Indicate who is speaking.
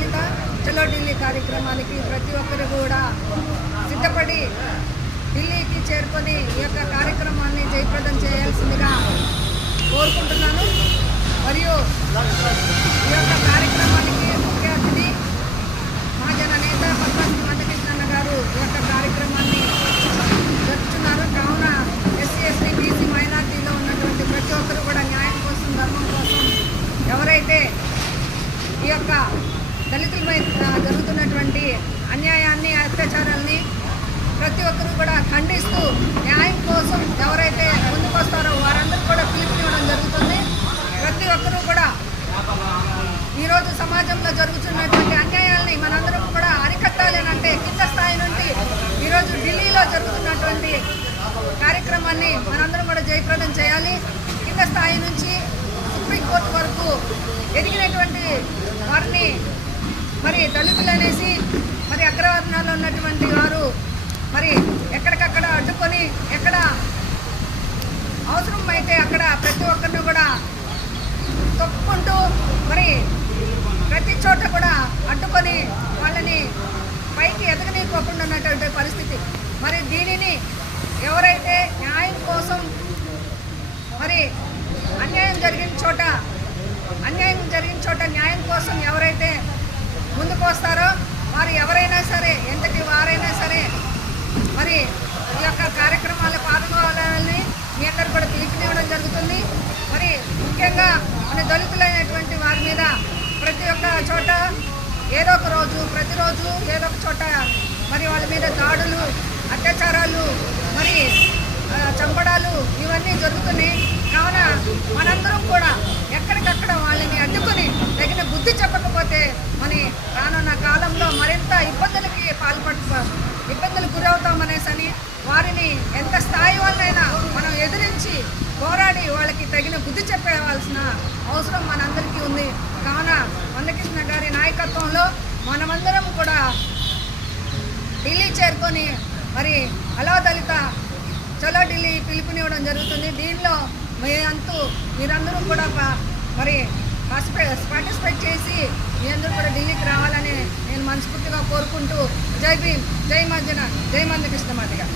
Speaker 1: చలో ఢిల్లీ కార్యక్రమానికి ప్రతి ఒక్కరు కూడా సిద్ధపడి ఢిల్లీకి చేరుకొని ఈ యొక్క కార్యక్రమాన్ని జయప్రదం చేయాల్సిందిగా కోరుకుంటున్నాను. మరియు ఈ యొక్క కార్యక్రమానికి ముఖ్య అతిథి మహాజన నేత పద్మశ్రీ మందకృష్ణన్న గారు ఈ యొక్క కార్యక్రమాన్ని జరుపుతున్నారు. కావున ఎస్సీ ఎస్టీ బీసీ మైనార్టీలో ఉన్నటువంటి ప్రతి ఒక్కరు కూడా న్యాయం కోసం ధర్మం కోసం ఎవరైతే ఈ యొక్క దళితులపై జరుగుతున్నటువంటి అన్యాయాన్ని అత్యాచారాన్ని ప్రతి ఒక్కరూ కూడా ఖండిస్తూ న్యాయం కోసం ఎవరైతే ముందుకొస్తారో వారందరూ కూడా పిలుపునివ్వడం జరుగుతుంది. ప్రతి ఒక్కరూ కూడా ఈరోజు సమాజంలో జరుగుతున్నటువంటి అన్యాయాల్ని మనందరం కూడా అరికట్టాలి అని అంటే కింద స్థాయి నుండి ఈరోజు ఢిల్లీలో జరుగుతున్నటువంటి కార్యక్రమాన్ని మనందరం కూడా జయప్రదం చేయాలి. కింద స్థాయి నుంచి సుప్రీంకోర్టు వరకు ఎదిగినటువంటి మరి దళితులు అనేసి మరి అగ్రవర్ణాల్లో ఉన్నటువంటి వారు మరి ఎక్కడికక్కడ అడ్డుకొని ఎక్కడ అవసరం అయితే అక్కడ ప్రతి ఒక్కరిని కూడా తొక్కుంటూ మరి ప్రతి చోట కూడా అడ్డుకొని వాళ్ళని పైకి ఎదగనీయకోకుండా ఉన్నటువంటి పరిస్థితి. మరి దీనిని ఎవరైతే న్యాయం కోసం మరి అన్యాయం జరిగిన చోట అన్యాయం జరిగిన చోట న్యాయం కోసం ఎవరైతే సరే ఎంతటి వారైనా సరే మరి ఈ యొక్క కార్యక్రమాలు పాల్గొనాలని మీ అందరు కూడా పిలుపునివ్వడం జరుగుతుంది. మరి ముఖ్యంగా మన దళితులైనటువంటి వారి మీద ప్రతి ఒక్క చోట ఏదో ఒక రోజు ప్రతిరోజు ఏదో ఒక చోట మరి వాళ్ళ మీద దాడులు అత్యాచారాలు తగిన అవసరం మనందరికీ ఉంది. కావున మందకృష్ణ గారి నాయకత్వంలో మనమందరం కూడా ఢిల్లీ చేరుకొని మరి అలా దళిత చలో ఢిల్లీ పిలుపునివ్వడం జరుగుతుంది. దీనిలో మీ అంతు మీరందరూ కూడా మరి పార్టిసిపేట్ చేసి మీ అందరూ కూడా ఢిల్లీకి రావాలని నేను మనస్ఫూర్తిగా కోరుకుంటూ జై భీమ్ జై మర్జన జై మందకృష్ణ మాదిగా.